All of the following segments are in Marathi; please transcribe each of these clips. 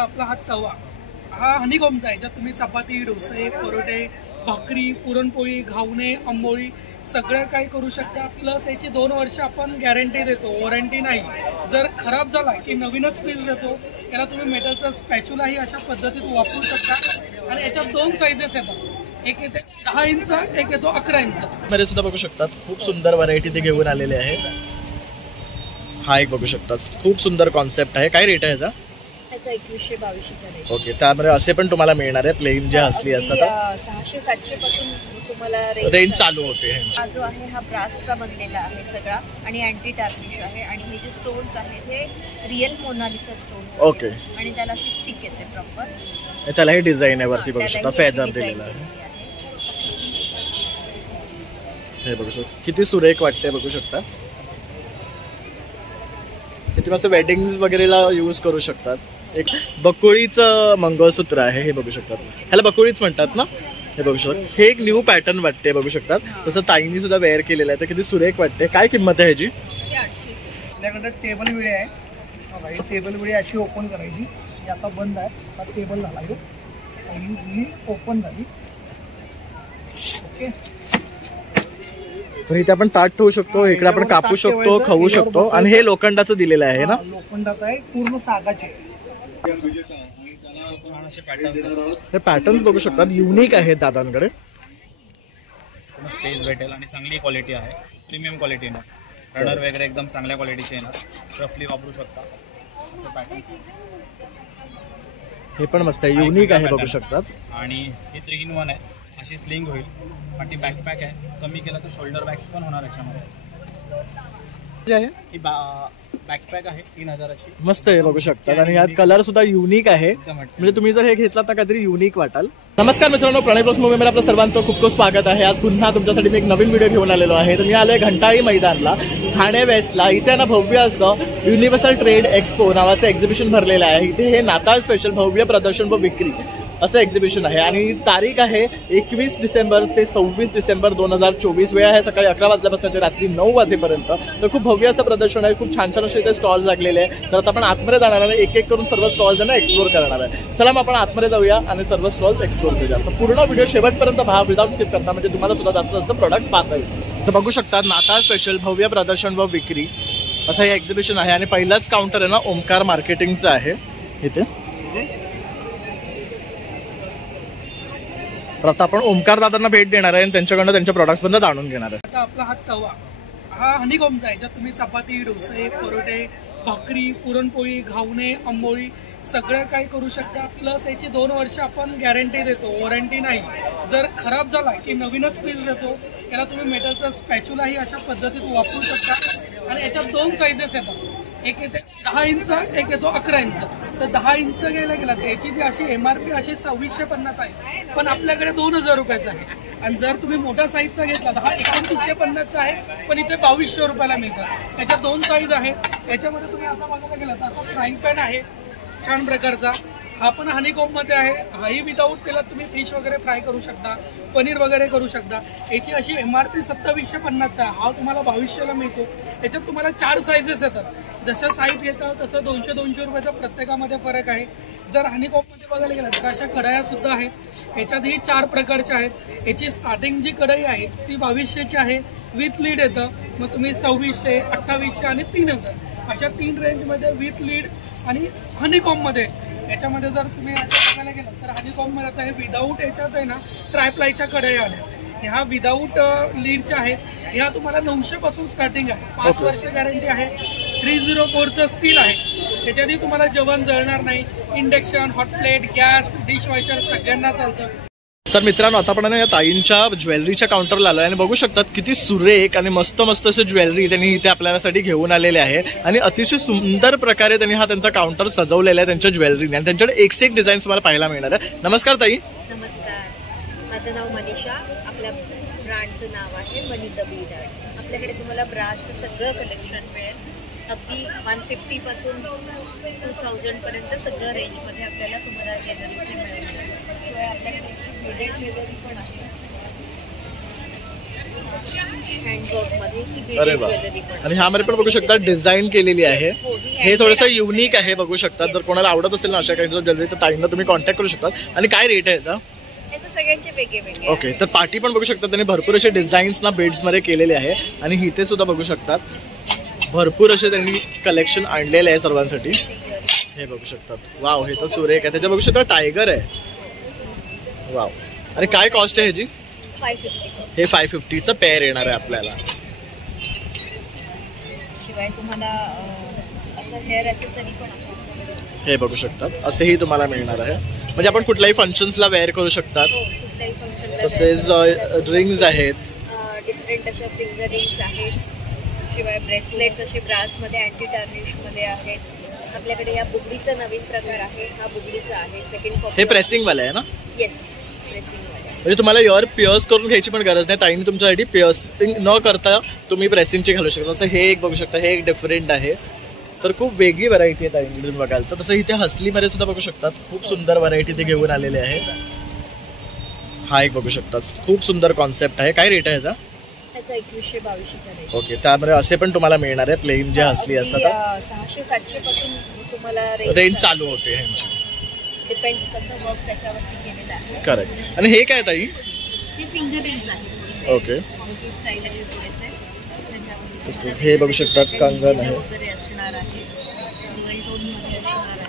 आता आपला हा तवा हा हनीकॉमचा आहे, ज्यात तुम्ही चपाती, डोसे, परोठे, भाकरी, पुरणपोळी, घावणे, आंबोळी सगळं काही करू शकता. प्लस याची 2 वर्ष आपण गॅरंटी देतो, वॉरंटी नाही. जर खराब झाला की नवीनच पीस देतो. याला तुम्ही मेटलचा स्पॅच्युलाही अशा पद्धतीत वापरू शकता. आणि याच्यात 2 साईजेस येतात, एक येते 10 इंच, एक येतो 11 इंच मध्ये सुद्धा बघू शकतात. खूप सुंदर व्हरायटी ते घेऊन आलेले आहे. हा एक बघू शकतात, खूप सुंदर कॉन्सेप्ट आहे. काय रेट आहे याचा? 2100-2200 रेट. ओके, त्यामध्ये असे पण तुम्हाला मिळणार आहे प्लेन जे असली असतात. 600-700 पासून तुम्हाला रेंज चालू होते. हा जो आहे हा ब्रासचा बनलेला आहे सगळा आणि अँटी टार्निश आहे. आणि हे जे स्टोन्स आहेत हे रिअल मोनालिसा स्टोन्स. ओके. आणि त्याला अशी स्टिक येते प्रॉपर. त्याला हे डिझाईन आहे वरती बघू शकता, फेदर दिलेला आहे. हे बघू शकता किती सुरेख वाटते, बघू शकता. तुम्ही असं वेडिंग्स वगैरेला यूज करू शकतात. एक बकुळीचं मंगळसूत्र आहे, हे बघू शकतात. ह्याला बकुळीच म्हणतात ना. हे बघू शकता, हे एक न्यू पॅटर्न वाटते, बघू शकतात. तसं ताईंनी सुद्धा वेअर केलेलं आहे, तर किती सुरेख वाटते. काय किंमत आहे ह्याची? आपल्याकडे टेबल विडे आहे. टेबल विडे अशी ओपन करायची. आता बंद आहे, हा टेबल झाला ही ओपन झाली. ओके, तर इथे आपण ताट ठेवू शकतो, इकडे आपण कापू शकतो, खाऊ शकतो. आणि हे लोखंडाचं दिलेलं आहे ना. लोखंडाचं आहे, पूर्ण सागाचे. हे पॅटर्न्स बघू शकतात, युनिक आहेत दादांकडे. स्पेस भेटेल आणि चांगली क्वालिटी आहे, प्रीमियम क्वालिटी ना. रनर वगैरे एकदम चांगल्या क्वालिटीचे येणार, रफली वापरू शकता. हे पण मस्त आहे, युनिक आहे, बघू शकतात. आणि हे 3-in-1 आहे. अशी स्लिंग होईल. आणि बॅकपॅक आहे, कमी केला तर शोल्डर बॅग्स पण होणार याच्यामध्ये. ही बॅकपॅक आहे 3000ची. मस्त आहे, बघू शकतात. आणि यात कलर सुद्धा युनिक आहे, म्हणजे तुम्ही जर हे घेतलात तर काहीतरी युनिक वाटाल. नमस्कार मित्रांनो, प्रणय ब्लॉग्स मूवीमध्ये आपलं सर्वांचं खूप खूप स्वागत आहे. आज पुन्हा तुमच्यासाठी मी एक नवीन व्हिडिओ घेऊन आलेलो आहे. तर मी आलोय घंटाळी मैदानला, ठाणे वेस्टला. इथे ना भव्य असं युनिव्हर्सल ट्रेड एक्सपो नावाचं एक्झिबिशन भरलेलं आहे. इथे हे नाताळ स्पेशल भव्य प्रदर्शन व विक्री असं एक्झिबिशन आहे. आणि तारीख आहे 21 डिसेंबर ते 26 डिसेंबर 2024. वेळ आहे सकाळी 11 वाजल्यापासून ते रात्री 9 वाजेपर्यंत. तर खूप भव्य असं प्रदर्शन आहे, खूप छान छान असे इथे स्टॉल लागलेले आहे. तर आता आपण आतमध्ये जाणार आहे, एक एक करून सर्व स्टॉल्स ना एक्सप्लोर करणार आहे. चला मग आपण आतमध्ये जाऊया आणि सर्व स्टॉल्स एक्सप्लोर करूया. तर पूर्ण व्हिडिओ शेवटपर्यंत पहा, विदाउट स्किप करता, म्हणजे तुम्हाला सुद्धा जास्त जास्त प्रोडक्ट्स पाहता येईल. तर बघू शकता, नाताळ स्पेशल भव्य प्रदर्शन व विक्री असं हे एक्झिबिशन आहे. आणि पहिलाच काउंटर आहे ना ओमकार मार्केटिंगचं आहे इथे. तर आता आपण ओमकार दादांना भेट देणार आहे आणि त्यांच्याकडनं त्यांच्या प्रोडक्ट्स बद्दल जाणून घेणार आहे. आता आपला हा तवा हा हनीकॉमचा आहे, ज्यात तुम्ही चपाती, डोसे, परोठे, भाकरी, पुरणपोळी, घावणे, आंबोळी सगळं काही करू शकता. प्लस याची 2 वर्ष आपण गॅरंटी देतो, वॉरंटी नाही. जर खराब झाला की नवीनच पीस देतो. याला तुम्ही मेटलचा स्पॅच्युलाही अशा पद्धतीत वापरू शकता. आणि याच्यात 2 साईजेस येतात, एक येते 10 इंच, एक येतो 11 इंच. तर 10 इंच घ्यायला गेला तर याची जी अशी MRP अशी 2650 आहे, पण आपल्याकडे 2000 रुपयाचा आहे. आणि जर तुम्ही मोठा साईजचा घेतला तर हा 2950चा आहे, पण इथे 2200 रुपयाला मिळतात. त्याच्या 2 साईज आहेत. याच्यामध्ये तुम्ही असं बघायला गेला तर असा फ्राईंग पॅन आहे छान प्रकारचा. हा पण हनीकॉममध्ये आहे. हाही विदाऊट तेलात तुम्ही फिश वगैरे फ्राय करू शकता, पनीर वगैरे करू शकता. याची अशी MRP 2750 आहे, हा तुम्हाला 2200ला मिळतो. याच्यात तुम्हाला 4 साईजेस येतात. जसं साईज घेतात तसं 200-200 रुपयाचा प्रत्येकामध्ये फरक आहे. जर हनीकॉममध्ये बघायला गेला तर अशा कढया सुद्धा आहेत. याच्यातही 4 प्रकारच्या आहेत. याची स्टार्टिंग जी कढई आहे ती 2200ची आहे, विथ लीड येतं. मग तुम्ही 2600, 2800 आणि 3000 अशा 3 रेंजमध्ये विथ लीड आणि हनीकॉममध्ये. याच्यामध्ये जर तुम्ही असं बघायला गेलं तर हनीकॉममध्ये आता हे विदाऊट याच्यात आहे ना ट्रायप्लायच्या कढया आल्या. ह्या विदाऊट लीडच्या आहेत. ह्या तुम्हाला 900 पासून स्टार्टिंग आहे. 5 वर्ष गॅरंटी आहे. 304चं स्टील आहे. त्याच्यातही तुम्हाला जेवण जळणार नाही. Induction, hot plate, gas, dishwasher सगळ्यांना चालतं. तर मित्रांनो, आता आपण या ताईंच्या ज्वेलरीच्या काउंटरला आलोय आणि बघू शकतात किती सुरेख आणि मस्त मस्त असे ज्वेलरी त्यांनी इथे आपल्यासाठी घेऊन आलेले आहे. आणि अतिशय सुंदर प्रकारे त्यांनी हा त्यांचा काउंटर सजवलेला आहे त्यांच्या ज्वेलरीने. आणि त्यांच्याकडे एक से एक डिझाईन तुम्हाला पाहायला मिळणार आहे. नमस्कार ताई. नमस्कार, माझं नाव मनीषा. आपल्या ब्रँडचं नाव आहे मनी द बीड आर्ट. आपल्याकडे तुम्हाला ब्रासचं सगळं कलेक्शन मिळेल. अगदी 150 पासून 2000 पर्यंत सगळं रेंजमध्ये आपल्याला तुम्हाला ज्वेलरी इथे मिळेल. शिवाय आपल्याकडे बेडेड ज्वेलरी पण आहे. हँडवर्क मध्ये ही अरे वा. ज्वेलरी पण आणि ह्यामध्ये पण बघू शकता डिझाईन केलेली आहे. हे थोडंसं युनिक आहे बघू शकता. जर कोणाला आवडत असेल ना अशा काही ज्वेलरी तर ताईंना तुम्ही कॉन्टॅक्ट करू शकता. आणि काय रेट आहे याचा? याचे सगळ्यांचे वेगळे वेगळे ओके, तर पार्टी पण बघू शकता त्यांनी भरपूर असे डिझाईन्स ना बेड्स मध्ये केलेले आहे. आणि इथे सुद्धा बघू शकतात भरपूर असे त्यांनी कलेक्शन आणलेले आहे सर्वांसाठी. हे बघू शकतात. वाव, हे तर सुरेख आहे. त्याच्या बघू शकता टायगर आहे. वाव. आणि काय कॉस्ट आहे ह्याची? 550. हे 550चं पेअर येणार आहे आपल्याला. शिवाय तुम्हाला असं हेअर ॲक्सेसरी पण आहे. हे बघू शकतात असेही तुम्हाला मिळणार आहे. म्हणजे आपण कुठल्याही फंक्शन्सला वेअर करू शकतात. कुठल्याही फंक्शनला तसेच रिंग्स आहेत. डिफरंट अशा फिंगर रिंग्स आहेत. शिवाय ब्रेसलेट्स असे ब्रासमध्ये अँटी टार्निशमध्ये आहेत. आपल्याकडे या बुगडीचा नवीन प्रकार आहे. हा बुगडीचा आहे. सेकंड हे प्रेसिंग वाला आहे ना? येस, प्रेसिंग वाला. म्हणजे तुम्हाला इयर पिअर्स करून घ्यायची पण गरज नाही. ताईने तुमच्यासाठी पिअर्सिंग न करता तुम्ही प्रेसिंगची घालू शकता. असं हे एक बघू शकता. हे एक डिफरंट आहे. तर खूप वेगळी व्हरायटी आहे ताईंकडे तुम्ही बघाल तर. तसं इथे हसलीमध्ये सुद्धा बघू शकतात. खूप सुंदर व्हरायटी ते घेऊन आलेले आहे. हा एक बघू शकतात. खूप सुंदर कॉन्सेप्ट आहे. काय रेट आहे ह्याचा? 2100-2200च्या रेंज. ओके, त्यामध्ये असे पण तुम्हाला मिळणार आहे प्लेन जे हसली असतात. 600-700 पासून तुम्हाला रेंज चालू होते ह्यांची. डिपेंड्स कसं वर्क त्याच्यावरती केलेलं आहे. करेक्ट. आणि हे काय ताई? हे फिंगर रिंग्स आहे. ओके. स्टाईल आहे थोडेसे. तसंच हे बघू शकतात कंगन आहे. वगैरे असणार आहे. ड्युअल टोन मध्ये असणार आहे.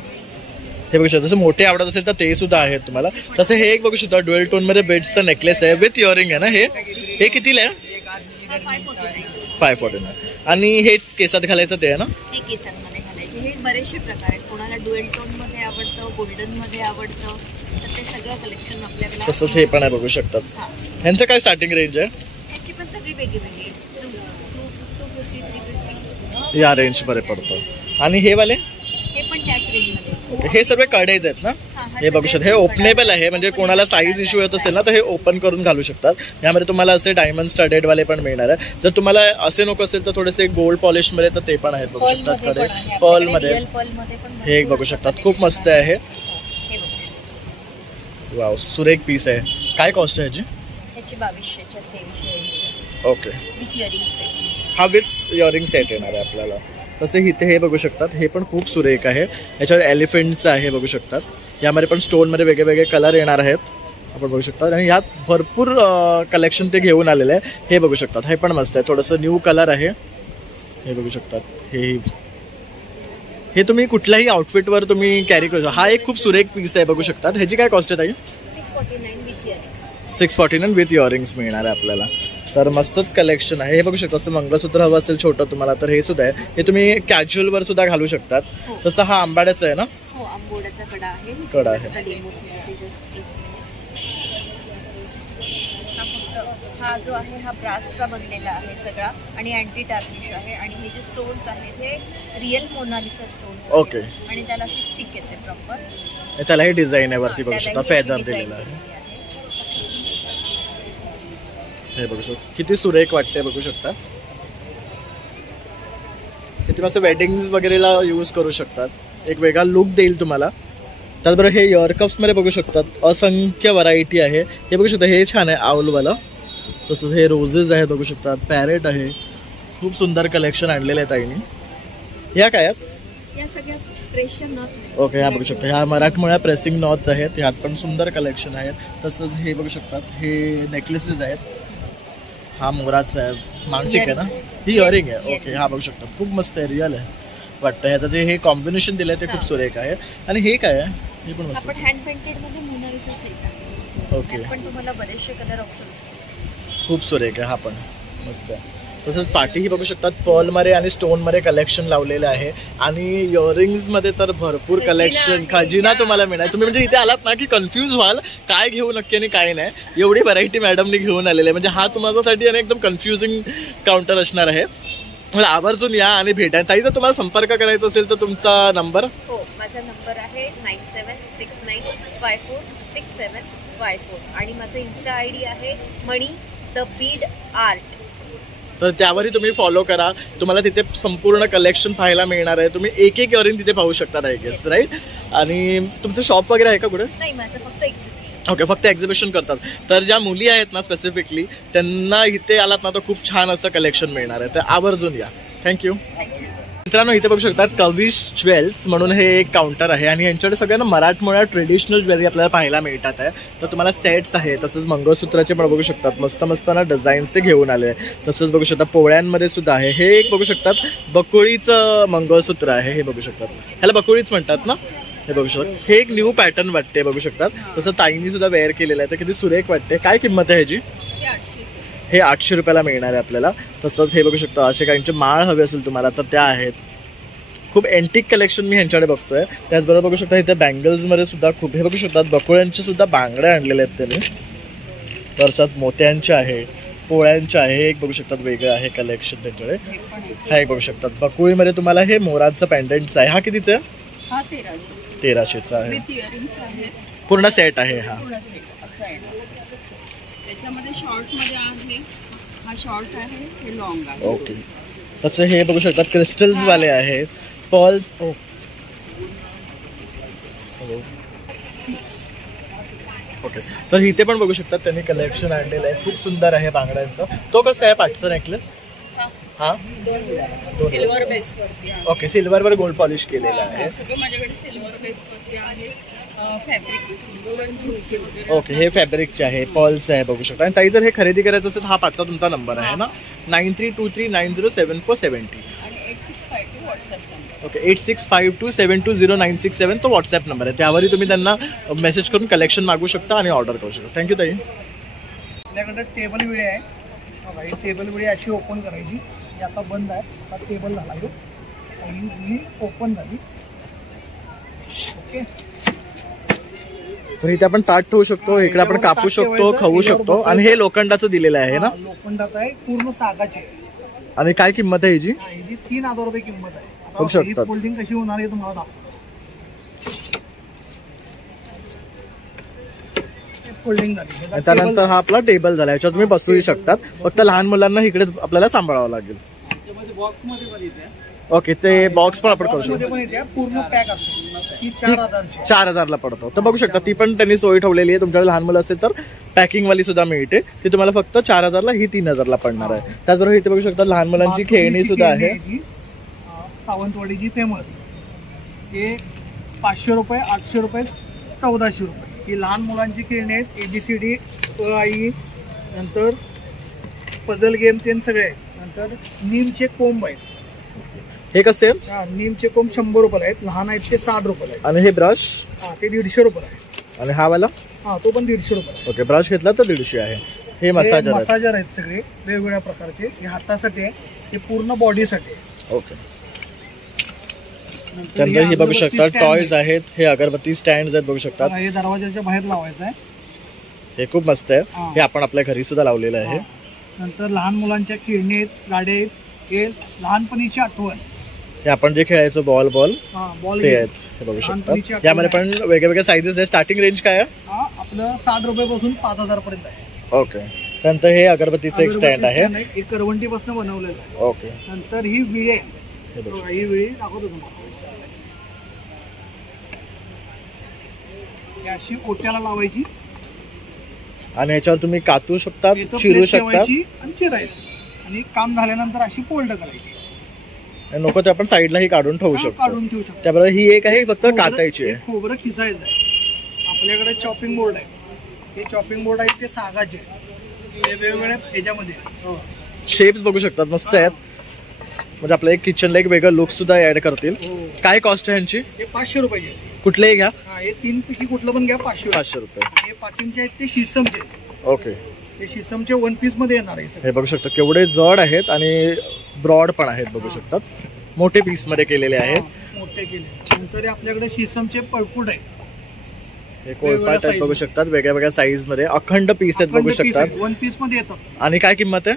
हे बघू शकता. जसं मोठे आवडत असेल तर ते सुद्धा आहेत तुम्हाला. तसं हे एक बघू शकता ड्युअल टोन मध्ये बेड्सचं नेकलेस आहे विथ इयरिंग आहे ना. हे कितीला आहे? 549. आणि हेच केसात घालायचं ते आहे ना? हे केसांमध्ये घालायचे. हे बरेचसे प्रकार आहेत. कोणाला ड्युअल टोन मध्ये आवडतं, गोल्डन मध्ये आवडतं, तर ते सगळं कलेक्शन आपल्याला. तसंच हे पण आहे बघू शकतात. ह्यांचं काय स्टार्टिंग रेंज आहे? ह्याची पण सगळी वेगळी वेगळी 250-350 या रेंज मध्ये पडतो. आणि हे वाले? हे पण त्याच रेंज मध्ये. हे सगळे कडेज आहेत ना? हे बघू शकता. हे ओपनेबल आहे. म्हणजे कोणाला साईज इश्यू येत असेल ना तर हे ओपन करून घालू शकतात. यामध्ये तुम्हाला असे डायमंड स्टडेड वाले पण मिळणार आहे. जर तुम्हाला असे नको असेल तर थोडेसे गोल्ड पॉलिश मध्ये तर ते पण आहेत बघू शकतात. कडे पर्ल मध्ये हे एक बघू शकतात. खूप मस्त आहे. वाव, सुरेख पीस आहे. काय कॉस्ट आहे ह्याची? ह्याची 2200च्या 2300. ओके. With earring set. हा विथ इयरिंग सेट येणार आहे आपल्याला. तसे इथे हे बघू शकतात. हे पण खूप सुरेख आहे. याच्यावर एलिफंटचं आहे बघू शकतात. यामध्ये पण स्टोन मध्ये वेगळे वेगळे कलर येणार आहेत आपण बघू शकता. आणि यात भरपूर कलेक्शन ते घेऊन आलेलं आहे. हे बघू शकतात. हे पण मस्त आहे. थोडंसं न्यू कलर आहे. हे बघू शकतात. हे तुम्ही कुठल्याही आउटफिटवर तुम्ही कॅरी करू शकता. हा एक खूप सुरेख पीस आहे बघू शकतात. ह्याची काय कॉस्ट आहे ताई? 649 विथ इयरिंग्स. 649 विथ इयरिंग्स मिळणार आहे आपल्याला. तर मस्तच कलेक्शन आहे. हे बघू शकता. असं मंगळसूत्र हवं असेल छोटं तुम्हाला तर हे सुद्धा आहे. हे तुम्ही कॅज्युअल वर सुद्धा घालू शकतात. तसं हा आंबाड्याचा आहे ना? हो, आंबोड्याचा कडा आहे. कडा आहे. हा जो आहे हा ब्रासचा बनलेला आहे सगळा आणि अँटी टार्निश आहे. आणि हे जे स्टोन्स आहेत हे रिअल मोनालिसा स्टोन्स. ओके. आणि त्याला अशी स्टिक येते प्रॉपर. त्याला हे डिझाईन आहे वरती बघू शकता. फेदर दिलेला आहे. हे बघू शकता. किती सुरेख वाटते बघू शकता. हे तुम्ही असं वेडिंग वगैरेला यूज करू शकतात. एक वेगळा लुक देईल तुम्हाला. त्याचबरोबर हे इयर कप्स मध्ये बघू शकतात. असंख्य व्हरायटी आहे. हे बघू शकता. हे छान आहे आवलवाला. तसंच हे रोजेस आहेत बघू शकतात. पॅरेट आहे. खूप सुंदर कलेक्शन आणलेलं आहे ताईने. या काय आहेत? या सगळ्या प्रेशर नॉट. ओके. ह्या बघू शकता. ह्या मराठमोळ्या प्रेसिंग नॉट्स आहेत. ह्यात पण सुंदर कलेक्शन आहेत. तसंच हे बघू शकतात. हे नेकलेसेस आहेत. हा मोराचा आहे. मांगटिक आहे ना? ही इयरिंग आहे. ओके. हा बघू शकता. खूप मस्त आहे. रिअल आहे वाटतं. ह्याचं जे हे कॉम्बिनेशन दिलंय ते खूप सुरेख आहे. आणि हे काय आहे? हे पण मस्त. आपण हँड पेंटेड मध्ये मोनालिसा सेट आहे. ओके. पण तुम्हाला बरेचसे कलर ऑप्शन्स. खूप सुरेख आहे. हा पण मस्त आहे. तसंच पार्टी ही बघू शकतात. पर्ल मध्ये आणि स्टोन मध्ये कलेक्शन लावलेलं आहे. आणि इयरिंग्स मध्ये तर भरपूर कलेक्शन खजिना तुम्हाला मिळणार. तुम्ही म्हणजे इथे आलात ना की कन्फ्यूज व्हाल काय घेऊ नक्की आणि काय नाही. एवढी व्हरायटी मॅडमने घेऊन आलेली आहे. म्हणजे हा तुमच्यासाठी एकदम कन्फ्युजिंग काउंटर असणार आहे. आवर्जून या आणि भेटा. ताई जर तुम्हाला संपर्क करायचा असेल तर तुमचा नंबर? हो, माझा नंबर आहे 9769546754. आणि माझं इन्स्टा ID आहे मणी द बीड आर्ट. तर त्यावरही तुम्ही फॉलो करा. तुम्हाला तिथे संपूर्ण कलेक्शन पाहायला मिळणार आहे. तुम्ही एक एक इयरिंग तिथे पाहू शकता आय गेस. राईट. आणि तुमचं शॉप वगैरे आहे का कुठे? नाही, माझं फक्त एक्झिबिशन. ओके, फक्त एक्झिबिशन करतात. तर ज्या मुली आहेत ना स्पेसिफिकली त्यांना इथे आलात ना तर खूप छान असं कलेक्शन मिळणार आहे, तर आवर्जून या. थँक्यू. मित्रांनो, इथे बघू शकतात कविश ज्वेल्स म्हणून हे एक काउंटर आहे आणि यांच्याकडे सगळ्यांना मराठमोळ्या ट्रेडिशनल ज्वेलरी आपल्याला पाहायला मिळतात आहे. तर तुम्हाला सेट्स आहे, तसंच मंगळसूत्राचे पण बघू शकतात, मस्त मस्त ना डिझाईन्स ते घेऊन आले. तसंच बघू शकता पोळ्यांमध्ये सुद्धा आहे. हे एक बघू शकतात बकुळीचं मंगळसूत्र आहे, हे बघू शकतात, ह्याला बकुळीच म्हणतात ना, हे बघू शकतात. हे एक न्यू पॅटर्न वाटते, बघू शकतात. तसं ताईंनी सुद्धा वेअर केलेलं आहे, तर किती सुरेख वाटते. काय किंमत आहे ह्याची? हे 800 रुपयाला मिळणार आहे आपल्याला. तसंच हे बघू शकता असे काहींचे माळ हवे असेल तुम्हाला तर त्या आहेत. खूप एंटिक कलेक्शन मी ह्यांच्याकडे बघतोय. त्याचबरोबर बघू शकता इथे बँगल्समध्ये सुद्धा खूप, हे बघू शकतात बकुळ्यांचे सुद्धा बांगड्या आणलेले आहेत त्यांनी. तसंच मोत्यांचे आहे, पोळ्यांचे आहे. एक बघू शकतात वेगळं आहे कलेक्शन त्यांच्याकडे. हा एक बघू शकतात बकुळीमध्ये तुम्हाला हे मोराचं पेंडंट्स आहे. हा कितीचा आहे? हा 1300चा आहे. पूर्ण सेट आहे हा. त्याच्यामध्ये शॉर्ट मध्ये आहे, हा शॉर्ट आहे, हे लॉंग आहे. ओके. तसं हे बघू शकतात क्रिस्टल्स वाले आहेत, पर्ल्स. ओके, तर इथे पण बघू शकतात त्यांनी कलेक्शन आणलेलं आहे, खूप सुंदर आहे बांगड्यांचं. तो कसं आहे पाठचा नेकलेस? हा सिल्वर बेस वरती. ओके, सिल्वरवर गोल्ड पॉलिश केलेलं आहे. सगळं माझ्याकडे सिल्वर बेस वरती आहे. फॅब्रिक. ओके, हे फॅब्रिकचे आहे, पर्ल्स आहे बघू शकता. आणि ताई जर हे खरेदी करायचं असेल हा पाचचा तुमचा नंबर आहे ना, 9323907470. आणि 8652 व्हॉट्सअप नंबर. ओके, 8652720967 तो व्हॉट्सअप नंबर आहे. त्यावरही तुम्ही त्यांना मेसेज करून कलेक्शन मागू शकता आणि ऑर्डर करू शकता. थँक्यू ताई. आपल्याकडे टेबल विडी आहे. बघा, ही टेबल विडी अशी ओपन करायची. ही आता बंद आहे, हा टेबल झाला ही ओपन झाली. ओके, तर इथे आपण ताट ठेवू शकतो, इकडे आपण कापू शकतो, खाऊ शकतो. आणि हे लोखंडाचं दिलेलं आहे ना, लोखंडाचं आहे, पूर्ण सागाचे. आणि काय किंमत आहे ह्याची? ह्याची 3000 रुपये किंमत आहे. बघू शकतात. फोल्डिंग कशी होणार आहे तुम्हाला दाखवतो. फोल्डिंग झाली. त्यानंतर हा आपला टेबल झाला, याच्यावर तुम्ही बसूही शकतात. फक्त लहान मुलांना इकडे आपल्याला सांभाळावं लागेल. ओके, ते बॉक्स पण आपण करू शकतो. पूर्ण पॅक असतो, 4000ला पडतो. तर बघू शकता ती पण त्यांनी सोय ठेवलेली आहे. तुमच्याकडे लहान मुलं असेल तर पॅकिंग वाली सुद्धा मिळते, ती तुम्हाला फक्त 4000ला, ही 3000ला पडणार आहे. त्याचबरोबर इथे बघू शकता लहान मुलांची खेळणी सुद्धा आहे. सावंतवाडीची फेमस, हे 500 रुपये, 800 रुपये, 1400 रुपये. ही लहान मुलांची खेळणी आहेत. ABCD, आई, नंतर पझल गेम ते सगळे आहेत. नंतर नीमचे कोंब आहेत. हे कसे? नीमचे कोंब 100 रुपये आहेत. लहान आहेत ते 60 रुपये आहेत. आणि हे ब्रश? ते 150 रुपये आहे. आणि हा वाला? तो पण 150 रुपये. ओके, ब्रश घेतला तर 150 आहे. हे मसाजर आहेत सगळे वेगवेगळ्या प्रकारचे. हे हातासाठी आहे, हे पूर्ण बॉडीसाठी आहे. ओके. नंतर हे बघू शकता टॉयज आहेत, हे अगरबत्ती स्टँड आहेत बघू शकता. हे दरवाजाच्या बाहेर लावायचं आहे. हे खूप मस्त आहे. हे आपण आपल्या घरी सुद्धा लावलेलं आहे. नंतर लहान मुलांच्या खेळणी आहेत, गाड्या आहेत. हे लहानपणीची आठवण. हे आपण जे खेळायचो बॉल ते आहेत, हे बघू शकता. यामध्ये पण वेगवेगळ्या साईजेस आहे. स्टार्टिंग रेंज काय आहे? आपलं 60 रुपयापासून 5000 पर्यंत आहे. ओके. नंतर हे अगरबत्तीचं एक स्टँड आहे, हे करवंटीपासून बनवलेलं आहे. ओके. नंतर ही विळी आहे, ही विळी दाखवतो तुम्हाला. अशी ओट्याला लावायची आणि याच्यावर तुम्ही कातू शकता, चिरू शकता आणि चिरायचं. आणि काम झाल्यानंतर अशी फोल्ड करायची. नको ते आपण साईडलाही काढून ठेवू शकतो. त्याबरोबर ही एक आहे फक्त कातायची आहे. खोबरं खिसायचं आहे. आपल्याकडे चॉपिंग बोर्ड आहे. हे चॉपिंग बोर्ड आहे ते सागाचे, हे वेगवेगळ्या ह्याच्यामध्ये शेप्स बघू शकतात, मस्त आहेत. म्हणजे आपल्या एक किचनला एक वेगळं लुक सुद्धा ऍड करतील. काय कॉस्ट आहे यांची? हे 500 रुपये. कुठलेही घ्या, हे 3 पैकी कुठलं पण घ्या, 500 रुपये. हे पाकिंगचे आहेत ते शिसमचे. ओके. हे शिसमचे 1 पीस मध्ये येणार आहे. हे बघू शकता केवढे जड आहेत आणि ब्रॉड पण आहेत बघू शकतात. मोठे पीस मध्ये केलेले आहेत, मोठे केले. नंतर आपल्याकडे शिसमचे पळपूट आहेत. हे कोळपाट आहेत बघू शकतात, वेगळ्या वेगळ्या साईज मध्ये अखंड पीस आहेत बघू शकतात. 1 पीस मध्ये येतात. आणि काय किंमत आहे?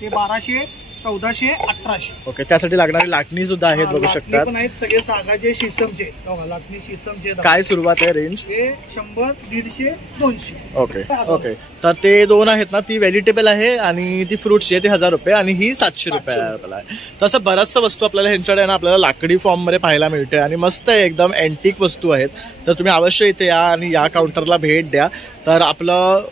ते 1200, 1400-1800. ओके, त्यासाठी लागणारी लाटणी सुद्धा आहेत बघू लाटणी शकतात. पण आहेत सगळे सागाचे शिसमचे. बघा लाटणी शिसमचे काय सुरुवात आहे रेंज? हे 100, 150, 200. ओके ओके, तर ते दोन आहेत ना, ती व्हेजिटेबल आहे आणि ती फ्रुट्सची आहे, ती 1000 रुपये आणि ही 700 रुपयाला आहे. तसं बऱ्याचशा वस्तू आपल्याला ह्यांच्याकडे ना आपल्याला लाकडी फॉर्म मध्ये पाहायला मिळते आणि मस्त आहे, एकदम अँटिक वस्तू आहेत. तर तुम्ही अवश्य इथे या आणि या काउंटरला भेट द्या. तर आपलं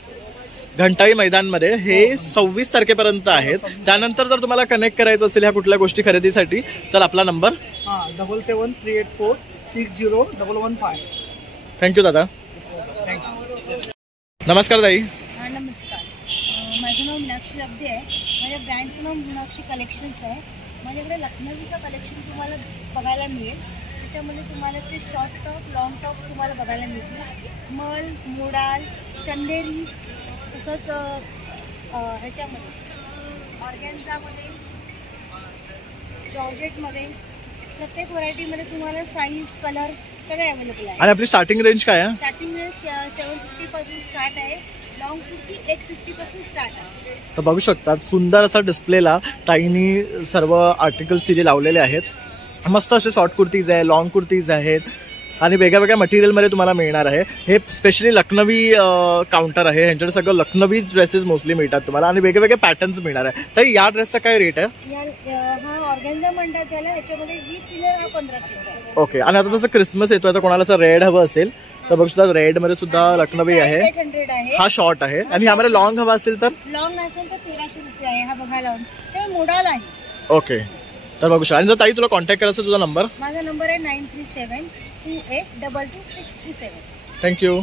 घंटाळी मैदानमध्ये हे 26 तारखेपर्यंत आहेत. त्यानंतर जर तुम्हाला कनेक्ट करायचं असेल ह्या कुठल्या गोष्टी खरेदीसाठी तर आपला नंबर 7738460115. थँक्यू दादा. नमस्कार ताई. नमस्कार, माझं नाव मीनाक्षी अब्दे आहे. माझ्या ब्रँडचं नाव मीनाक्षी कलेक्शन्स आहे. माझ्याकडे लखनवीचं कलेक्शन तुम्हाला बघायला मिळेल. त्याच्यामध्ये तुम्हाला ते शॉर्ट टॉप, लॉंग टॉप तुम्हाला बघायला मिळतील. मल, मोडाल, चंदेरी, तसंच ह्याच्यामध्ये ऑर्गॅन्झामध्ये, जॉर्जेटमध्ये प्रत्येक व्हरायटीमध्ये तुम्हाला साईज, कलर सगळे अवेलेबल आहे. आणि आपली स्टार्टिंग रेंज काय आहे? स्टार्टिंग रेंज 750 पासून स्टार्ट आहे. लॉंग कुर्ती 850 पासून स्टार्ट आहे. तर बघू शकतात सुंदर असा डिस्प्लेला ताईंनी सर्व आर्टिकल्स तिथे लावलेले आहेत. मस्त असे शॉर्ट कुर्तीज आहे, लॉंग कुर्तीज आहेत आणि वेगळ्या वेगळ्या मटेरियलमध्ये तुम्हाला मिळणार आहे. हे स्पेशली लखनवी काउंटर आहे. ह्यांच्याकडे सगळं लखनवी ड्रेसेस मोस्टली मिळतात तुम्हाला आणि वेगवेगळे पॅटर्न्स मिळणार आहे. तर या ड्रेसचा काय रेट आहे? हा ऑर्गॅन्झा म्हणतात त्याला. ह्याच्यामध्ये विथ इनर हा 1500 आहे. ओके, आणि आता जसं क्रिसमस येतोय तर कोणाला असं रेड हवं असेल तर बघू शकता रेड मध्ये सुद्धा लखनवी आहे. 800 आहे. हा शॉर्ट आहे आणि ह्यामध्ये लॉंग हवा असेल तर लॉंग असेल तर 1300 रुपये आहे. हा बघायला ते मोडाल आहे. ओके, तर बघू शकता. आणि जर ताई तुला कॉन्टॅक्ट करायचा तुझा नंबर? माझा नंबर आहे 9372822637. थँक्यू.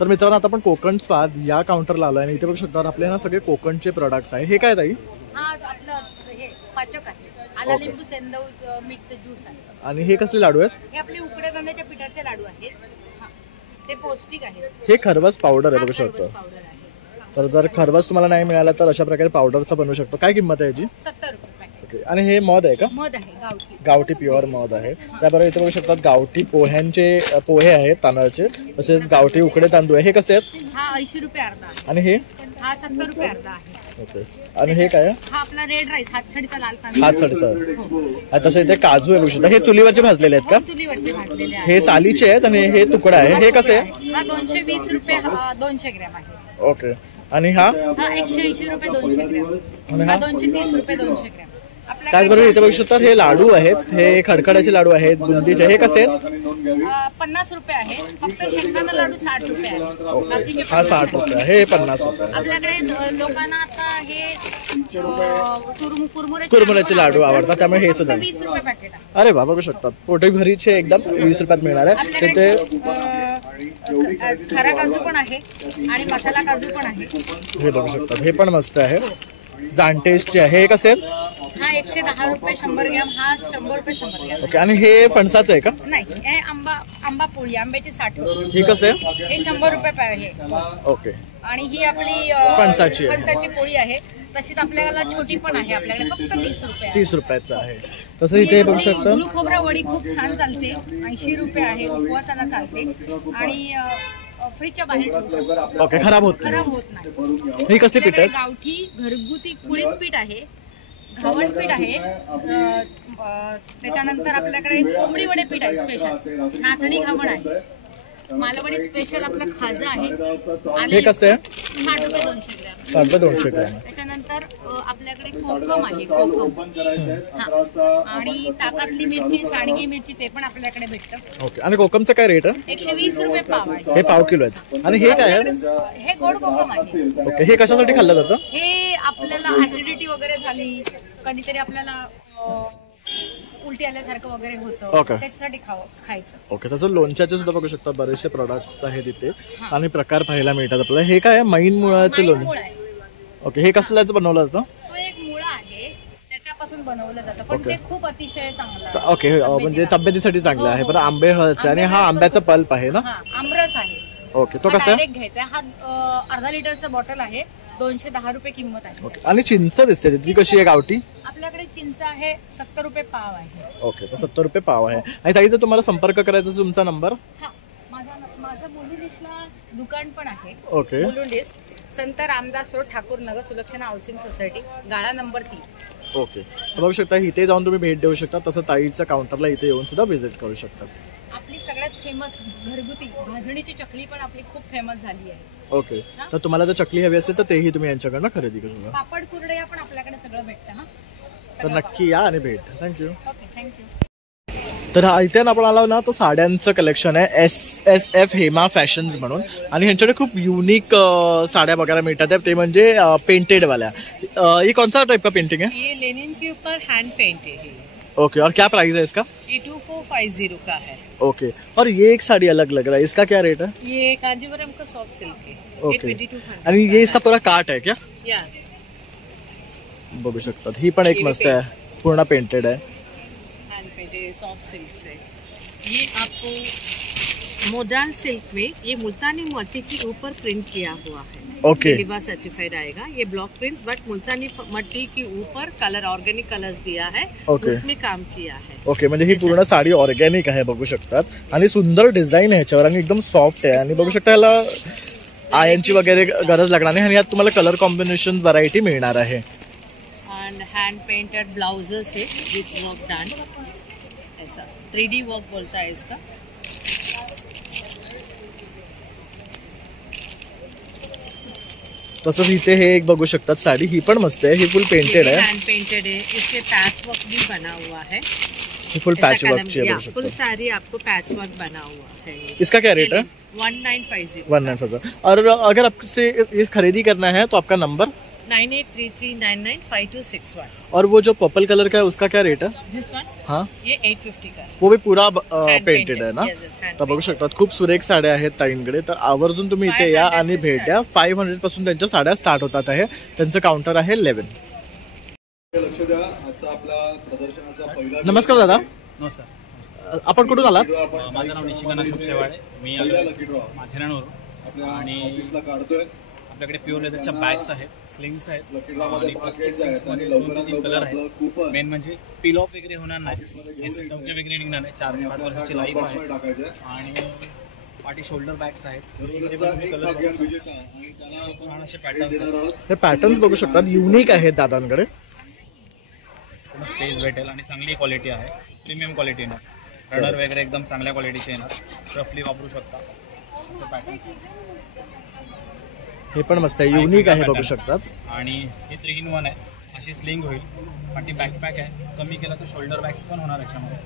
तर मित्रांनो आता आपण कोकण स्वाद या काउंटरला आलो आणि इथे बघू शकता आपले ना सगळे कोकणचे प्रोडक्ट्स आहे. हे काय ताई? हा आपलं हे पाचक आहे. आला लिंबू सेंदव मीठचं ज्यूस आहे. आणि हे कसले लाडू आहेत? हे आपले उकड्या तांदळाच्या पिठाचे लाडू आहेत. हा, ते पौष्टिक आहेत. हे खरवस पावडर आहे बघू खरवस शकतो. पावडर आहे. तर जर खरवस तुम्हाला नाही मिळाला तर अशा प्रकारे पावडरचा बनवू शकतो. काय किंमत आहे याची? 70 रुपये पॅकेट. ओके, आणि हे मध आहे का? मध आहे गावठी. गावठी प्युअर मध आहे. त्याबरोबर इथे बघू शकतात गावठी पोहे आहेत तांदळाचे, तसेच गावठी उकडे तांदूळ आहे. हे कसे आहेत? हा 80 रुपये अर्धा आहे. आणि हे? हा 70 रुपये अर्धा आहे. ओके, आणि हे काय आहे? हा आपला रेड राईस हातसडीचा लाल तांदूळ. हातसडीचा. आणि तसं इथे काजू आहे बघू शकता. हे चुलीवरचे भाजलेले आहेत का? चुलीवरचे भाजलेले आहे. हे सालीचे आहेत आणि हे तुकडा आहे. हे कसे आहे? हा 220 रुपये 200 ग्रॅम आहे. ओके, आणि हा? हा 180 रुपये 200 ग्रॅम. आणि हा हा? 230 रुपये 200 ग्रॅम. त्याचबरोबर इथे बघू शकतात हे लाडू आहेत. हे खडखडाचे लाडू आहेत, बुंदीचे. हे कसे आहेत? 50 रुपये आहे. फक्त शेंगदाणा लाडू 60 रुपये आहे. बाकीचे हा 60 रुपये आहे. हे 50 रुपये. आपल्याकडे लोकांना आता हे कुरमुऱ्याचे लाडू आवडतात त्यामुळे हे सुद्धा 20 रुपये पॅकेट आहे. अरे वा, बघू शकतात पोटे भरीचे एकदम 20 रुपयात मिळणार आहे. आपल्याकडे खरा काजू पण आहे आणि मसाला काजू पण आहे. हे बघू शकतात, हे पण मस्त आहे. जाणटेस्टचे आहे. हे कसे आहेत? हा 110 रुपये 100 ग्रॅम. हा 100 रुपये 100 ग्रॅम. ओके, आणि हे फणसाचं आहे का? नाही, हे आंबा पोळी आंब्याची 60 रुपये. हे कसे आहे? हे 100 रुपये आहे. ओके, आणि ही आपली फणसाची फणसाची पोळी आहे. तशीच आपल्याला छोटी पण आहे. आपल्याकडे फक्त 30 रुपये आहे. 30 रुपयाचं आहे. तसं इथे बघू शकता गुळ खोबरा वडी खूप छान चालते. 80 रुपये आहे. उपवासाला चालते आणि फ्रीजच्या बाहेर ठेवू शकतो. ओके, खराब होत खराब होत नाही. ही कसली पीठ आहे? गावठी घरगुती कुळीत पीठ आहे. घावण पीठ आहे. त्याच्यानंतर आपल्याकडे कोंबडी वडे पीठ आहे स्पेशल. नाचणी घावण आहे. मालवणी स्पेशल आपलं खाजा आहे. हे कसं आहे? 60 रुपये 200 ग्रॅम. 60 200 ग्रॅम. त्याच्यानंतर आपल्याकडे कोकम आहे. कोकम आणि ताकातली मिरची, सांडगी मिरची ते पण आपल्याकडे भेटतं. ओके, आणि कोकमचं काय रेट आहे? 120 रुपये पाव आहे. हे पाव किलो आहेत. आणि हे काय आहे? हे गोड कोकम आहे. ओके, हे कशासाठी खाल्लं जातं? हे आपल्याला ऍसिडिटी वगैरे झाली, कधीतरी आपल्याला उलटी आल्यासारखं वगैरे होतं, ओके. त्याच्यासाठी खायचं. ओके, तसं लोणच्याचे सुद्धा बघू शकता बरेचसे प्रोडक्ट्स आहेत इथे आणि प्रकार पाहायला मिळतात आपल्याला. हे काय आहे? मैन मुळाचे मूळ लोणचं. आहे. ओके, हे कसल्याचं बनवलं जातं? तो एक मुळा आहे, त्याच्यापासून बनवलं जातं, पण ते खूप अतिशय चांगलं आहे. ओके, म्हणजे तब्येतीसाठी चांगलं आहे. पण आंबे हळदचे आणि हा आंब्याचा पल्प आहे ना? आमरस आहे. ओके, तो कसा आहे? डायरेक्ट घ्यायचा. हा अर्धा लिटरचा बॉटल आहे. 210 रुपये किंमत आहे. ओके, आणि चिंच दिसते ती कशी आहे गावठी? आपल्याकडे चिंच आहे 70 रुपये पाव आहे. ओके, तर 70 रुपये पाव आहे. आणि ताई जर तुम्हाला संपर्क करायचा असेल तुमचा नंबर? हा, माझं मुलुंड लिस्टला दुकान पण आहे. ओके, मुलुंड लिस्ट संत रामदास रोड, ठाकूर नगर, सुलक्षणा हाऊसिंग सोसायटी, गाळा नंबर 3. ओके, तर बघू शकता इथे जाऊन तुम्ही भेट देऊ शकता. तसं ताईच्या काउंटरला इथे येऊन सुद्धा व्हिजिट करू शकता. आपली सगळ्यात फेमस घरगुती भाजणीची चकली पण आपली खूप फेमस झाली आहे. ओके, तर तुम्हाला जर चकली हवी असेल तर तेही तुम्ही यांच्याकडनं खरेदी करू शकता. पापड कुरडया पण आपल्याकडे सगळं भेटतं ना. तर नक्की या आणि भेट. थँक्यू. Okay, thank you. तर हा इथे आपण आलो ना, तो साड्यांचं कलेक्शन आहे SSF हेमा फॅशन्स म्हणून. आणि ह्यांच्याकडे खूप युनिक साड्या बघायला मिळतात. ते म्हणजे पेंटेड वाल्या. ये कौन सा टाइप का पेंटिंग है? ये लेनिन के ऊपर हैंड पेंट है. ओके, और क्या प्राइस है इसका? ये 2450 का है. ओके, और ये एक साड़ी अलग लग रहा है, इसका क्या रेट है? ये कांजीवरम का सॉफ्ट सिल्क है. ओके, ये 2200. आणि ये इसका पूरा काट है क्या? या बघू शकतात. ही पण एक मस्त आहे, पूर्ण पेंटेड आहे. हैंड पेंट है, सॉफ्ट सिल्क से. ये आपको मोडाल सिल्क में ये मुल्तानी मोती के ऊपर प्रिंट किया हुआ है. ओके, लिबा सर्टिफाइड आएगा. ये ब्लॉक प्रिंट्स बट मुल्तानी मट्टी के ऊपर कलर ऑर्गेनिक कलर्स दिया है. ओके. उसमें काम किया है. ओके, म्हणजे ही पूर्ण साडी ऑर्गॅनिक आहे बघू शकतात. आणि सुंदर डिझाईन आहे ह्याच्यावर आणि एकदम सॉफ्ट आहे. आणि बघू शकता याला आयनची वगैरे गरज लागणार नाही. आणि यात तुम्हाला कलर कॉम्बिनेशन व्हरायटी मिळणार आहे. एंड हैंड पेंटेड ब्लाउजेस है विथ वर्क डन. ऐसा 3D वर्क बोलता है इसका. तसंच इथे हे एक बघू शकतात साडी, ही पण मस्त आहे. ही फुल पेंटेड आहे. हैंड पेंटेड है. इसके पैच वर्क भी बना हुआ है. ही फुल पैच वर्कची आहे बघू फुल शकता. सारी आपको पैच वर्क बना हुआ है. इसका क्या रेट है? 1950. 1950. और अगर आपसे ये खरीदी करना है तो आपका नंबर 9833995261. और वो जो पर्पल कलर का है उसका क्या रेट है? दिस वन हाँ, ये 850 का है. वो भी पूरा Hand पेंटेड आहे ना. Yes, yes, hand तर बघू शकतात खूप सुरेख साड्या आहेत ताईंकडे. तर आवर्जून तुम्ही इथे या आणि भेट द्या. 500 पासून त्यांच्या साड्या स्टार्ट होतात आहे. त्यांचं काउंटर आहे 11. लक्ष द्या. आजचा आपला प्रदर्शनाचा पहिला नमस्कार दादा, नमस्कार. आपण कुठून आलात? माझं नाव निशिकांत अशोक शेवाळे. मी आलो माथेरानवरून. आपल्या आणि ऑफिसला काढतोय. आपल्याकडे प्युअर लेदरच्या बॅग्स आहेत, स्लिंग्स आहेत. आणि प्रत्येक स्लिंग्समध्ये 2 ते 3 कलर आहेत. मेन म्हणजे पील ऑफ वगैरे होणार नाही, याचे टोके वगैरे निघणार नाही. 4 ते 5 वर्षाची लाईफ आहे. आणि पाठी शोल्डर बॅग्स आहेत. याच्यामध्ये पण तुम्ही कलर बघू शकता. छान असे पॅटर्न्स आहेत. हे पॅटर्न्स बघू शकतात, युनिक आहेत दादांकडे. स्पेस भेटेल आणि चांगली क्वालिटी आहे. प्रीमियम क्वालिटी येणार. रनर वगैरे एकदम चांगल्या क्वालिटीचे येणार. रफली वापरू शकता. पॅटर्न्स हे पण मस्त आहे, युनिक आहे बघू शकतात. आणि हे 3-in-1 आहे. अशी स्लिंग होईल. पाठी बॅकपॅक आहे. कमी केला तर शोल्डर बॅग्स पण होणार याच्यामध्ये.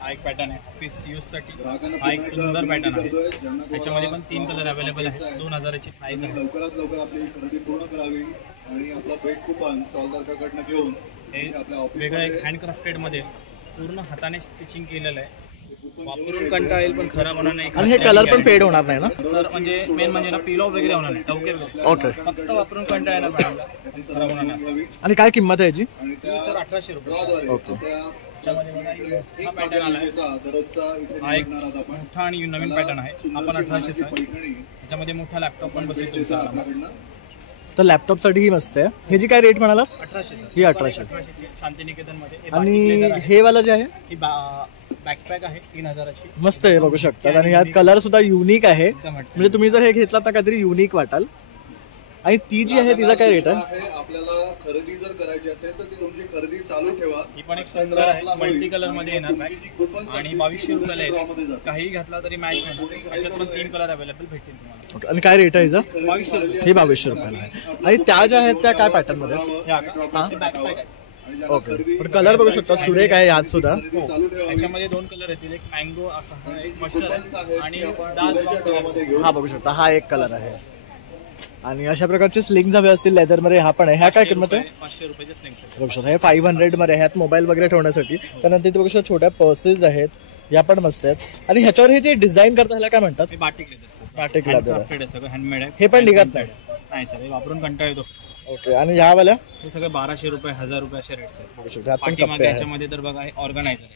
हा एक पॅटर्न आहे ऑफिस यूजसाठी. हा एक सुंदर पॅटर्न आहे. त्याच्यामध्ये पण 3 कलर अवेलेबल आहेत. 2000ची प्राइस आहे. लवकरात लवकर आपली खरेदी पूर्ण करावी आणि आपला भेट कुपन स्टॉलधारकाकडनं घेऊन हे वेगळं एक हँडक्राफ्टेडमध्ये पूर्ण हाताने स्टिचिंग केलेलं आहे. वापरून कंटाळेल पण खराब होणार नाही. आणि हे कलर पण फेड होणार नाही ना सर? म्हणजे मेन म्हणजे ना पील ऑफ वगैरे होणार नाही. टवके ओके. फक्त वापरून कंटाळा येणार मॅडमला, खराब होणार नाही. आणि काय किंमत आहे याची? सर 1800 रुपये. ओके. त्याच्यामध्ये बघा हा पॅटर्न आला आहे. हा एक मोठा आणि नवीन पॅटर्न आहे. हा पण 1800चा आहे. त्याच्यामध्ये मोठा लॅपटॉप पण बसेल तुमचा. तर लॅपटॉपसाठी ही मस्त आहे. ह्याची काय रेट म्हणाला? 1800. ही 1800. शांतिनिकेतनमध्ये. आणि हे वाला जे आहे ही बॅकपॅक आहे 3000ची. मस्त आहे बघू शकतात. आणि यात कलर सुद्धा युनिक आहे. म्हणजे तुम्ही जर हे घेतलात तर काहीतरी युनिक वाटाल. आणि ती जी आहे तिचा काय रेट आहे? आपल्याला खरेदी जर करायची असेल तर ती तुमची खरेदी चालू ठेवा. ही पण एक सुंदर आहे. मल्टी कलर मध्ये येणार बॅग. आणि 2200 रुपयाला आहे. काही घातला तरी मॅच होणार. त्याच्यात पण 3 कलर अवेलेबल भेटतील तुम्हाला. ओके. आणि काय रेट आहे हिचा? 2200 रुपये. हे 2200 रुपयाला आहे. आणि त्या ज्या आहेत त्या काय पॅटर्न मध्ये? बॅकपॅक आहे. ओके. पण कलर बघू शकतात सुरेख आहे यात सुद्धा. त्याच्यामध्ये 2 कलर येतील. एक मँगो असा एक मस्टर्ड आहे आणि डार्क ब्राऊन. हा बघू शकता, हा एक कलर आहे. आणि अशा प्रकारचे स्लिंग्स हवे असतील लेदर मध्ये, हा पण आहे. ह्या काय किंमत आहे? 500 रुपयाचे स्लिंग्स आहेत. बघू शकता हे 500 मध्ये. ह्यात मोबाईल वगैरे ठेवण्यासाठी. त्यानंतर इथे बघू शकता छोट्या पर्सेस आहेत, या पण मस्त आहेत. आणि ह्याच्यावर हे जे डिझाईन करतात ह्याला काय म्हणतात? हे batik leather sir. Batik leather आहे. सगळं हँडमेड आहे. हे पण निघत नाही? नाही सर, हे वापरून कंटाळा येतो. ओके. आणि ह्या वाल्या हे सगळे 1200 रुपये 1000 रुपये असे रेट्स आहेत. बघू शकता, ह्यात पण पाठीमागे कप्पे आहेत. याच्यामध्ये तर बघा हे ऑर्गनायझर आहे.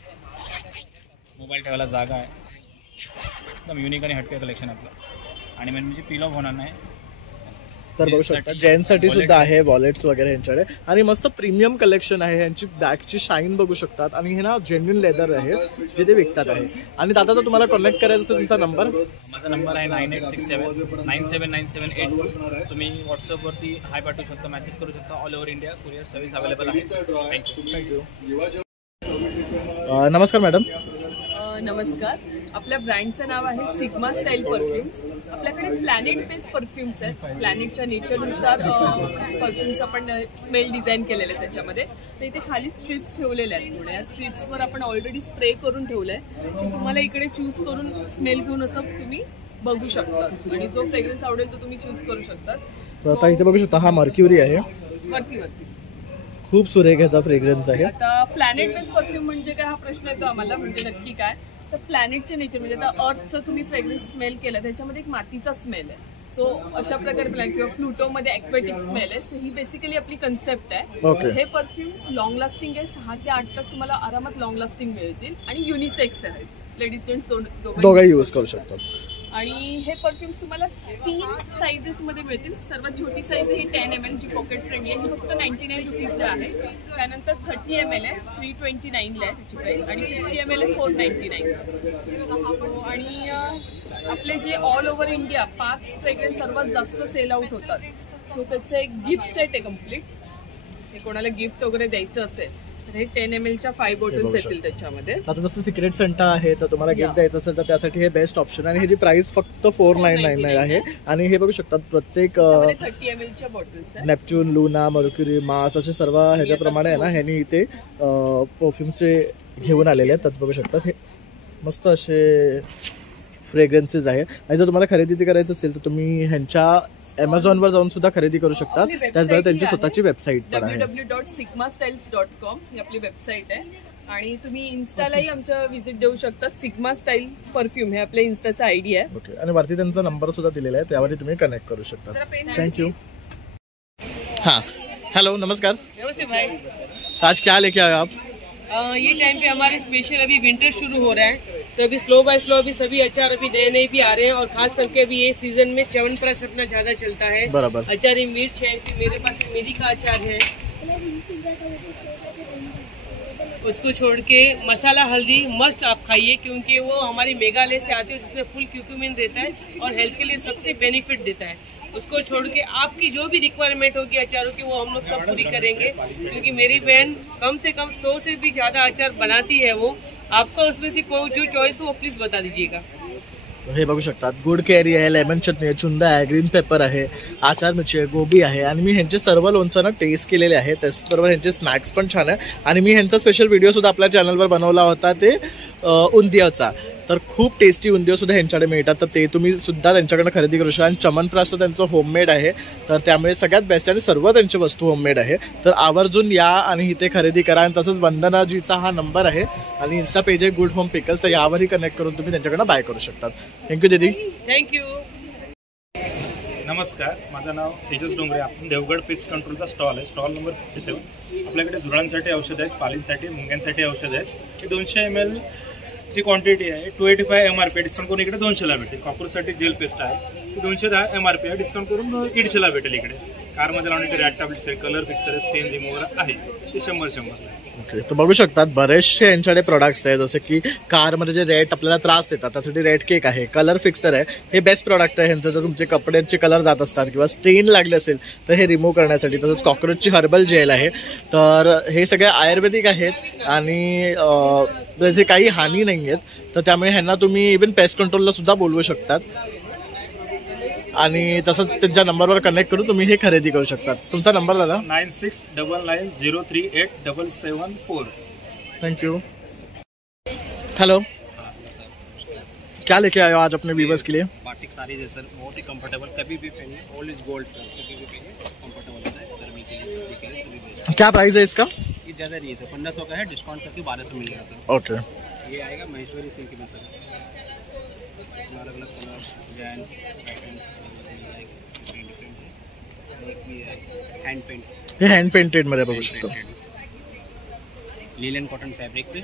मोबाईल ठेवायला जागा आहे. एकदम युनिक आणि हटके कलेक्शन आपलं. आणि मेन म्हणजे पील ऑफ होणार नाही. तर बघू शकता जेंट्ससाठी सुद्धा आहे वॉलेट्स वगैरे यांच्याकडे आणि मस्त प्रीमियम कलेक्शन आहे. यांची बॅगची शाईन बघू शकतात आणि हे ना जेन्युइन लेदर आहे जे ते विकतात आहे. आणि दादा जर तुम्हाला कॉन्टॅक्ट करायचं असेल तुमचा नंबर? माझा नंबर आहे 9867979782. तुम्ही व्हॉट्सअपवरती हाय पाठवू शकता, मेसेज करू शकता. All over India courier service available आहे. थँक्यू. नमस्कार मॅडम. नमस्कार. आपल्या ब्रँडचं नाव आहे सिग्मा स्टाईल परफ्युम्स. आपल्याकडे प्लॅनेट बेस्ड परफ्युम्स आहेत. प्लॅनेटच्या नेचरनुसार परफ्युम्स आपण स्मेल डिझाईन केलेले आहेत त्याच्यामध्ये. तर इथे खाली स्ट्रिप्स ठेवलेल्या आहेत पुढे. या स्ट्रिप्सवर आपण ऑलरेडी स्प्रे करून ठेवलं आहे. सो तुम्हाला इकडे चूज करून स्मेल घेऊन असं तुम्ही बघू शकता आणि जो फ्रेग्रन्स आवडेल तो तुम्ही चूज करू शकता. तर आता इथे बघू शकता हा मर्क्युरी आहे. वरती खूप सुरेख ह्याचा फ्रेग्रन्स आहे. आता प्लॅनेट बेस्ड परफ्यूम म्हणजे काय हा प्रश्न येतो आम्हाला, म्हणजे नक्की काय. तर प्लॅनेटचे नेचर म्हणजे आता अर्थचं तुम्ही फ्रेग्रन्स स्मेल केलं त्याच्यामध्ये एक मातीचा स्मेल आहे. सो अशा प्रकारे प्लॅन किंवा प्लुटोमध्ये ॲक्वेटिक स्मेल आहे. सो ही बेसिकली आपली कन्सेप्ट आहे. हे परफ्युम्स लॉंग लास्टिंग आहे. 6 ते 8 तास तुम्हाला आरामात लॉंग लास्टिंग मिळतील आणि युनिसेक्स आहेत. लेडीज जेंट्स दोघंही यूज करू शकतात. आणि हे परफ्युम्स तुम्हाला 3 साईजेसमध्ये मिळतील. सर्वात छोटी साईज ही 10 ml जी पॉकेट फ्रेंडली आहे, ही फक्त 99 रुपीजला आहे. त्यानंतर 30 ml आहे, 329ला आहे त्याची प्राईस. आणि 50 ml आहे, 499. आणि आपले जे ऑल ओव्हर इंडिया 5 फ्रेग्रन्स सर्वात जास्त सेल आउट होतात. सो त्याचं एक गिफ्ट सेट आहे कम्प्लीट. हे कोणाला गिफ्ट वगैरे द्यायचं असेल तर हे 10 ml 5 बॉटल्स येतील त्याच्यामध्ये. आता जसं सिक्रेट सेंटा आहे तर तुम्हाला गिफ्ट द्यायचं असेल तर त्यासाठी हे बेस्ट ऑप्शन. आणि ह्याची प्राइस फक्त 4999 आहे. आणि हे बघू शकतात प्रत्येक 30 ml बॉटल्स आहे. नेपच्यून, लुना, मर्क्युरी, मार्स असे सर्व ह्याच्याप्रमाणे आहे ना ह्यांनी इथे परफ्युम्सचे घेऊन आलेले आहेत. तर बघू शकतात हे मस्त असे फ्रेग्रन्सेस आहे. आणि जर तुम्हाला खरेदी करायचं असेल तर तुम्ही ह्यांच्या Amazonवर जाऊन सुद्धा खरेदी करू शकता. त्याचबरोबर त्यांची स्वतःची वेबसाईट पण आहे www.sigmastyles.com ही आपली वेबसाईट आहे. आणि तुम्ही इन्स्टालाही आमच्या व्हिजिट देऊ शकता. सिग्मा स्टाईल परफ्यूम हे आपल्या इन्स्टाचा आयडी आहे. ओके. आणि वरती त्यांचा नंबर सुद्धा दिलेला आहे, त्यावरती तुम्ही कनेक्ट करू शकता. थँक्यू. हाँ, हेलो, नमस्कार. नमस्ते भाई. आज क्या लेके आए आप? ये टाइम पे हमारे स्पेशल अभी विंटर शुरू हो रहा है, तो अभी स्लो बाय स्लो अभी सभी अचार अभी नए नए भी आ रहे हैं. और खास करके अभी ये सीजन में च्यवनप्राश अपना ज्यादा चलता है. बराबर. अचारी मिर्च है, फिर मेरे पास मिरी का अचार है. उसको छोड़ के मसाला हल्दी मस्ट आप खाइए, क्योंकि वो हमारी मेघालय से आती है जिसमें फुल क्यूक्यूमिन रहता है और हेल्थ के लिए सबसे बेनिफिट देता है. उसको छोड़ के आपकी जो भी रिक्वायरमेंट होगी अचारों की वो हम लोग सब पूरी करेंगे, क्योंकि मेरी बहन कम से कम 100 से भी ज्यादा अचार बनाती है. वो आपको उसमें से कोई जो चॉइस हो प्लीज बता दीजिएगा. हे बघू शकतात गुड कैरी आहे, लेमन चटणी आहे, चुंदा आहे, ग्रीन पेपर आहे, आचार मिरची आहे, गोबी आहे. आणि मी ह्यांचे सर्व लोणचं ना टेस्ट केलेले आहे. त्याचबरोबर ह्यांचे स्नॅक्स पण छान आहे. आणि मी ह्यांचा स्पेशल व्हिडिओ सुद्धा आपल्या चॅनलवर बनवला होता ते उंदियाचा. तर खूप टेस्टी उंदियो सुद्धा ह्यांच्याकडे मिळतात. तर ते तुम्ही सुद्धा त्यांच्याकडनं खरेदी करू शकता. आणि च्यवनप्राश त्यांचं होममेड आहे, तर त्यामुळे सगळ्यात बेस्ट आणि सर्व त्यांची वस्तू होममेड आहे. तर आवर्जून या आणि इथे खरेदी करा. आणि तसंच वंदनाजीचा हा नंबर आहे आणि इन्स्टा पेज आहे गुड होम पिकल्स, तर यावरही कनेक्ट करून तुम्ही त्यांच्याकडनं बाय करू शकता. थँक्यू दीदी. थँक्यू. नमस्कार, माझं नाव तेजस डोंगरे. आपण देवगड पेस्ट कंट्रोलचा स्टॉल आहे, स्टॉल नंबर 57. आपल्याकडे झुरळांसाठी औषध आहेत, पालींसाठी, मुंग्यांसाठी औषध आहेत. ही 200 ml ची क्वांटिटी आहे. 285 MRP डिस्काउंट करून इकडे 200ला भेटेल. कॉपरसाठी जेल पेस्ट आहे, ती 210 MRP आहे, डिस्काउंट करून 150ला भेटेल. इकडे कारमध्ये लावण्याची रॅट टॅब्लेट्स आहे, कलर फिक्सर आहे, स्टेन रिमूव्हर आहे, ते 100 आहे. ओके. तर बघू शकतात बरेचसे यांच्याकडे प्रोडक्ट्स आहे, जसे की कारमध्ये जे रेट आपल्याला त्रास देतात त्यासाठी रेड केक आहे, कलर फिक्सर आहे. हे बेस्ट प्रोडक्ट आहे ह्यांचं. जर तुमचे कपड्यांचे कलर जात असतात किंवा स्टेन लागले असेल तर हे रिमूव्ह करण्यासाठी. तसंच कॉक्रोचची हर्बल जेल आहे. तर हे सगळे आयुर्वेदिक आहेत आणि त्याची काही हानी नाही आहेत. तर त्यामुळे ह्यांना तुम्ही इव्हन पेस्ट कंट्रोलला सुद्धा बोलवू शकतात. आणि तसंच त्यांच्या नंबरवर कनेक्ट करून तुम्ही हे खरेदी करू शकता. तुमचा नंबर दादा? 9699038774. Thank you. हेलो, क्या लेके आए हो आज अपने व्यूवर्स के लिए? बाटिक साड़ी है सर, बहुत ही कंफर्टेबल, कभी भी पहनिए, ऑल इज गोल्ड सर, कभी भी पहनिए कंफर्टेबल होता है. गर्मी के लिए, सर्दी के लिए, कभी भी. क्या प्राइस है इसका? ये ज़्यादा नहीं है सर, 1500 का है, डिस्काउंट करके 1200 मिलेगा सर. ओके. ये आएगा महेश्वरी सिल्क में सर. अलग अलग colour, designs, patterns, hand paint. हे हँड पेंटेड मध्ये बघू शकतो. लिलन कॉटन फैब्रिक पे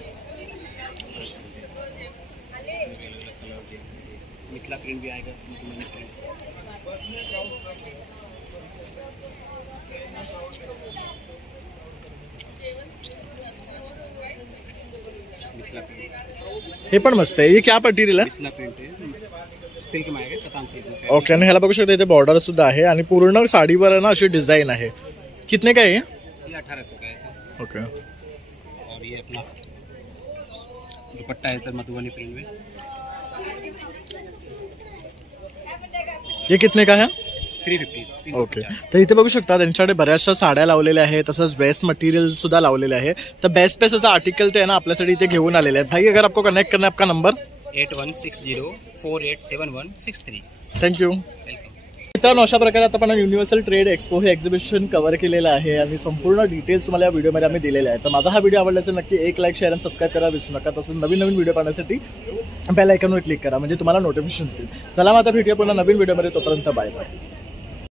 मिथिला प्रिंट भी आएगा. हे पण मस्त आहे. हे क्या मटेरियल आहे? सिल्क में आएगा, चतान सिल्क में। ओके. आणि ह्याला बघू शकता इथे बॉर्डर सुद्धा आहे आणि पूर्ण साडीवर ना अशी डिझाइन आहे. कितने का आहे? ये 1800 का है। ओके. और ये अपना दुपट्टा है सर मधुबनी प्रिंट में। ये कितने का है? 350। ओके. तर इथे बघू शकता त्यांच्याकडे बऱ्याचशा साड्या लावलेल्या आहेत, तसंच ड्रेस मटेरियल सुद्धा लावलेले आहे. तर बेस्ट बेस्ट आर्टिकल ते आहे ना आपल्यासाठी इथे घेऊन आलेले आहेत. भाई अगर आपको कनेक्ट करना है आपका नंबर 8160487163। थँक्यू. मित्रांनो अशा प्रकारे आता आपण युनिव्हर्सल ट्रेड एक्सपो हे एक्झिबिशन कव्हर केलेलं आहे आणि संपूर्ण डिटेल्स तुम्हाला या व्हिडिओमध्ये आम्ही दिलेले आहेत. तर माझा हा व्हिडिओ आवडला असेल नक्की एक लाईक शेअर आणि सबस्क्राईब करा विसरू नका. तसंच नवीन नवीन व्हिडिओ पाहण्यासाठी बेल आयकॉनवर क्लिक करा म्हणजे तुम्हाला नोटिफिकेशन येतील. चला मग आता भेटूया पुन्हा नवीन व्हिडिओमध्ये. तोपर्यंत बाय बाय.